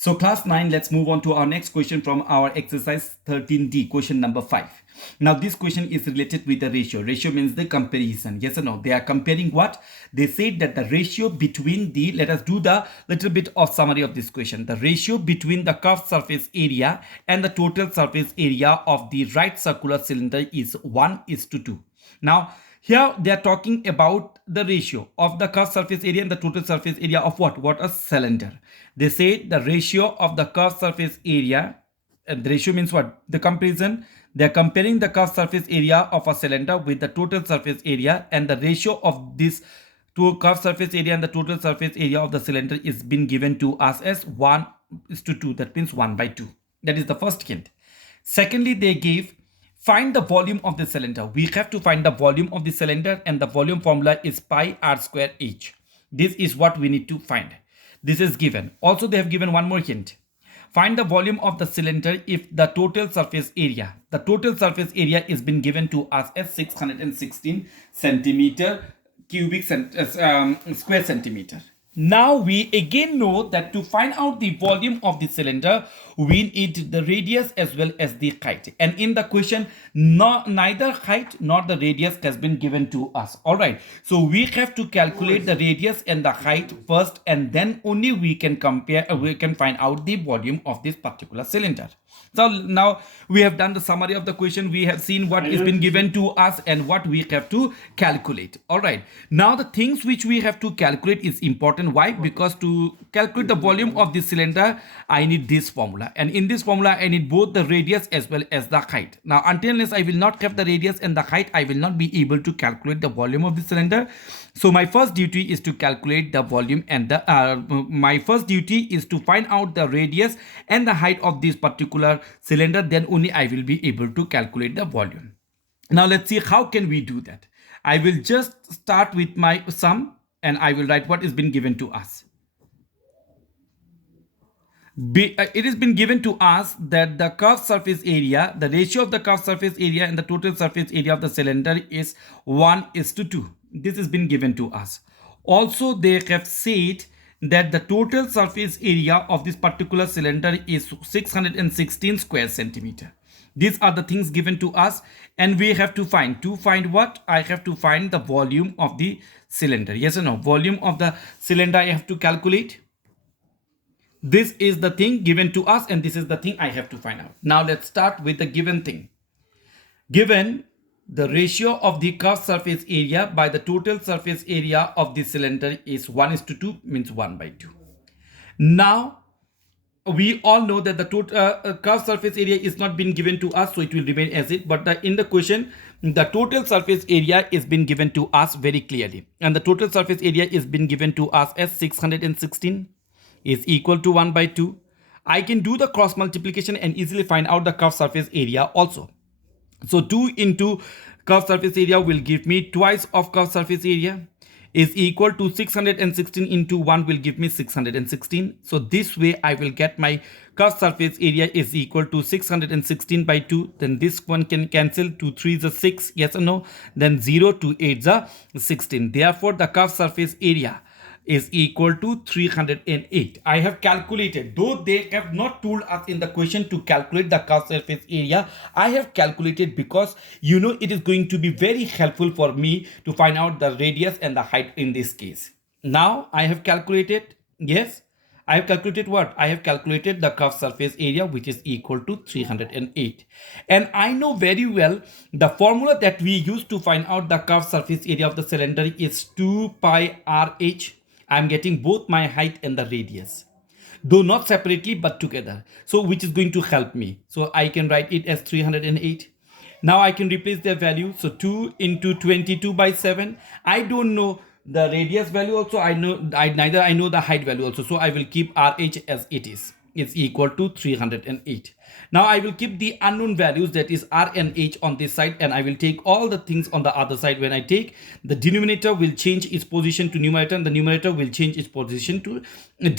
So class 9, let's move on to our next question from our exercise 13D, question number 5. Now this question is related with the ratio. Ratio means the comparison. Yes or no? They are comparing what? They said that the ratio between the, let us do the little bit of summary of this question. The ratio between the curved surface area and the total surface area of the right circular cylinder is 1:2. Now, here they are talking about the ratio of the curved surface area and the total surface area of what? What? A cylinder. They say the ratio of the curved surface area, and the ratio means what? The comparison. They are comparing the curved surface area of a cylinder with the total surface area, and the ratio of this to curved surface area and the total surface area of the cylinder is been given to us as 1:2. That means 1/2. That is the first hint. Secondly, they gave find the volume of the cylinder. We have to find the volume of the cylinder, and the volume formula is pi r square h. This is what we need to find. This is given. Also, they have given one more hint. Find the volume of the cylinder if the total surface area. The total surface area is been given to us as 616 centimeter cubic square centimeter. Now we again know that to find out the volume of the cylinder, we need the radius as well as the height. And in the question, neither height nor the radius has been given to us. All right. So we have to calculate the radius and the height first, and then only we can compare, we can find out the volume of this particular cylinder. So now we have done the summary of the question. We have seen what is been given to us and what we have to calculate. All right. Now the things which we have to calculate is important. Why? Because to calculate the volume of the cylinder, I need this formula. And in this formula, I need both the radius as well as the height. Now, until unless I will not have the radius and the height, I will not be able to calculate the volume of the cylinder. So my first duty is to calculate the volume, and my first duty is to find out the radius and the height of this particular cylinder. Then only I will be able to calculate the volume. Now let's see how can we do that. I will just start with my sum, and I will write what is been given to us. It has been given to us that the curved surface area, the ratio of the curved surface area and the total surface area of the cylinder is 1:2. This has been given to us. Also, they have said that the total surface area of this particular cylinder is 616 square centimeter. These are the things given to us, and we have to find what? I have to find the volume of the cylinder. Yes or no? Volume of the cylinder I have to calculate. This is the thing given to us, and this is the thing I have to find out. Now let's start with the given thing. Given the ratio of the curved surface area by the total surface area of the cylinder is 1:2, means 1/2. Now we all know that the total curved surface area is not been given to us, so it will remain as it. But in the question, the total surface area is been given to us very clearly, and the total surface area is been given to us as 616 is equal to 1/2. I can do the cross multiplication and easily find out the curved surface area also. So 2 into curved surface area will give me twice of curved surface area is equal to 616 into 1 will give me 616. So this way I will get my curved surface area is equal to 616/2. Then this one can cancel. 2 3s are 6. Yes or no? Then 0 2 8s are 16. Therefore, the curved surface area is equal to 308. I have calculated, though they have not told us in the question to calculate the curved surface area. I have calculated because it is going to be very helpful for me to find out the radius and the height in this case. Now I have calculated, yes, I have calculated what? I have calculated the curved surface area, which is equal to 308. And I know very well the formula that we use to find out the curved surface area of the cylinder is 2 pi r h. I'm getting both my height and the radius, though not separately but together. So which is going to help me. So I can write it as 308. Now I can replace their value. So 2 into 22/7. I don't know the radius value also. I know neither I know the height value also. So I will keep RH as it is. It's equal to 308. Now I will keep the unknown values, that is R and H, on this side, and I will take all the things on the other side. When I take, the denominator will change its position to numerator, and the numerator will change its position to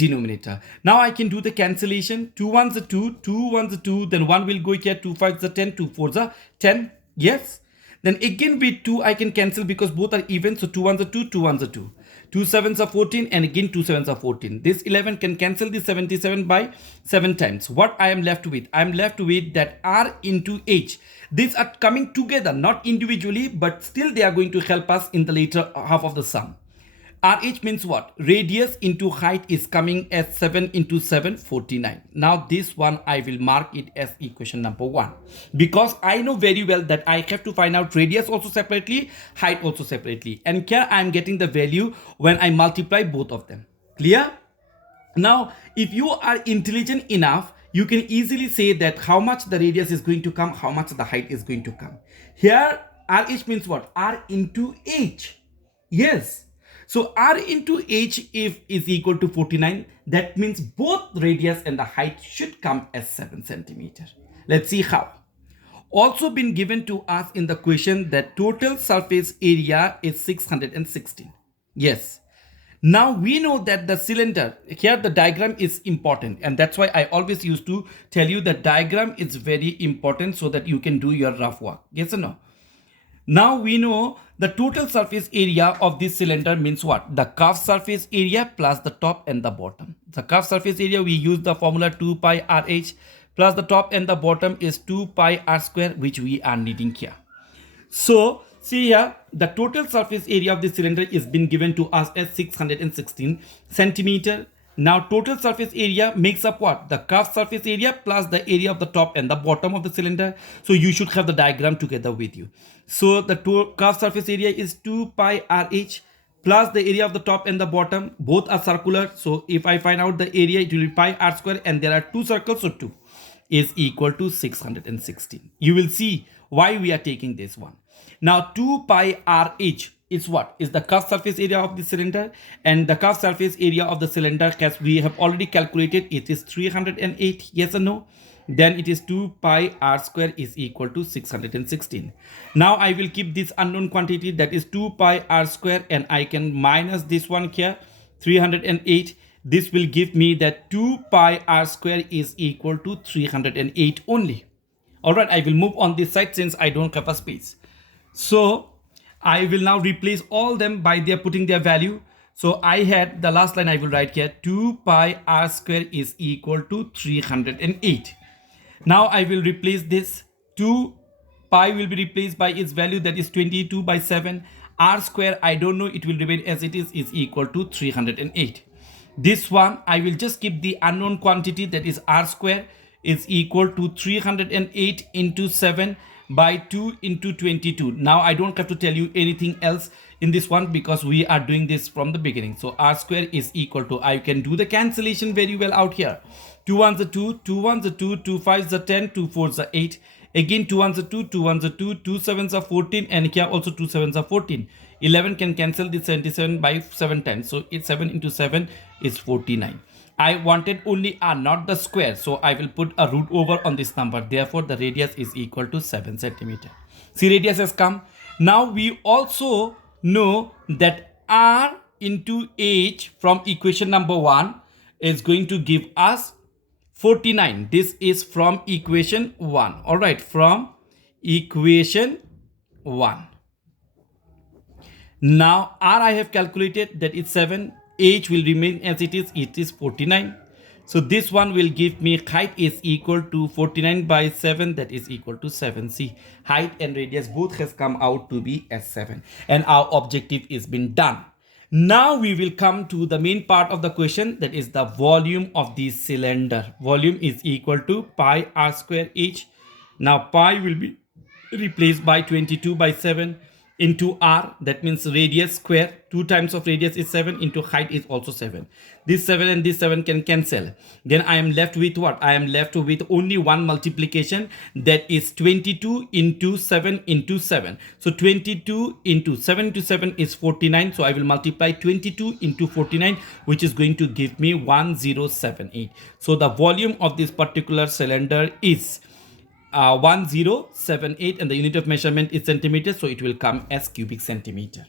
denominator. Now I can do the cancellation. 2 1s are 2, 2 1s are 2, then 1 will go here, 2 5s are 10, 2 4s are 10. Yes. Then again with 2 I can cancel because both are even. So 2 1s are 2, 2 1s are 2. 2 sevens are 14 and again 2 sevens are 14. This 11 can cancel the 77 by 7 times. What I am left with? I am left with that R into H. These are coming together, not individually, but still they are going to help us in the later half of the sum. RH means what? Radius into height is coming as 7 into 7, 49. Now this one I will mark it as equation number 1. Because I know very well that I have to find out radius also separately, height also separately. And here I am getting the value when I multiply both of them. Clear? Now, if you are intelligent enough, you can easily say that how much the radius is going to come, how much the height is going to come. Here, RH means what? R into H. Yes. So R into H if is equal to 49, that means both radius and the height should come as 7 centimeter. Let's see how. Also been given to us in the question that total surface area is 616. Yes. Now we know that the cylinder, here the diagram is important, and that's why I always used to tell you that diagram is very important so that you can do your rough work. Yes or no? Now we know the total surface area of this cylinder means what? The curved surface area plus the top and the bottom. The curved surface area, we use the formula 2 pi RH plus the top and the bottom is 2 pi R square, which we are needing here. So see here, the total surface area of the cylinder is been given to us as 616 centimeter. Now total surface area makes up what? The curved surface area plus the area of the top and the bottom of the cylinder. So you should have the diagram together with you. So the curved surface area is 2 pi RH plus the area of the top and the bottom. Both are circular. So if I find out the area, it will be pi R square, and there are two circles, so 2 is equal to 616. You will see why we are taking this one. Now 2 pi RH is what? Is the curved surface area of the cylinder, and the curved surface area of the cylinder, as we have already calculated, it is 308. Yes or no? Then it is 2 pi R square is equal to 616. Now I will keep this unknown quantity, that is 2 pi R square, and I can minus this one here, 308. This will give me that 2 pi R square is equal to 308 only. Alright, I will move on this side since I don't have a space. So I will now replace all them by their putting their value. So I had the last line I will write here, 2 pi R square is equal to 308. Now I will replace this. 2 pi will be replaced by its value, that is 22 by 7. R square, I don't know, it will remain as it is equal to 308. This one I will just keep the unknown quantity, that is R square is equal to 308 into 7 by 2 into 22. Now I don't have to tell you anything else in this one because we are doing this from the beginning. So R square is equal to, I can do the cancellation very well out here. 2 ones are 2, 2 ones are 2, 2 fives are 10, 2 fours are 8. Again 2 ones are 2, 2 ones are 2, 2 sevens are 14, and here also 2 sevens are 14. 11 can cancel the 77 by 7 times. So it's 7 into 7 is 49. I wanted only R, not the square. So I will put a root over on this number. Therefore, the radius is equal to 7 centimeter. See, radius has come. Now we also know that R into H from equation number 1 is going to give us 49. This is from equation 1. All right, from equation 1. Now R I have calculated, that is 7. H will remain as it is 49. So this one will give me height is equal to 49 by 7, that is equal to 7. See, height and radius both has come out to be as 7, and our objective is been done. Now we will come to the main part of the question, that is the volume of the cylinder. Volume is equal to pi R square H. Now pi will be replaced by 22 by 7 into R, that means radius square. 2 times of radius is 7, into height is also 7. This 7 and this 7 can cancel. Then I am left with what? I am left with only one multiplication, that is 22 into 7 into 7. So 22 into 7 into 7 is 49. So I will multiply 22 into 49, which is going to give me 1078. So the volume of this particular cylinder is 1078, and the unit of measurement is centimeter, so it will come as cubic centimeter.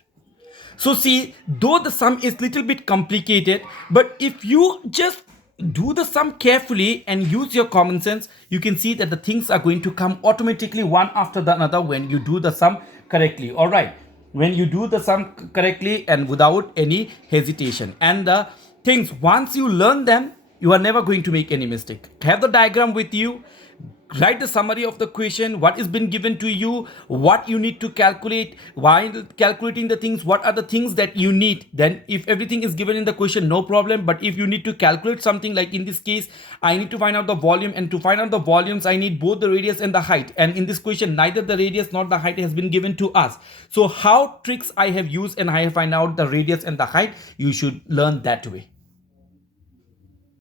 So see, though the sum is little bit complicated, but if you just do the sum carefully and use your common sense, you can see that the things are going to come automatically one after the another when you do the sum correctly. All right, when you do the sum correctly and without any hesitation. And the things, once you learn them, you are never going to make any mistake. Have the diagram with you, write the summary of the question, what is been given to you, what you need to calculate, while calculating the things, what are the things that you need. Then if everything is given in the question, no problem. But if you need to calculate something, like in this case, I need to find out the volume, and to find out the volumes I need both the radius and the height, and in this question neither the radius nor the height has been given to us. So how tricks I have used and I have find out the radius and the height, you should learn that way.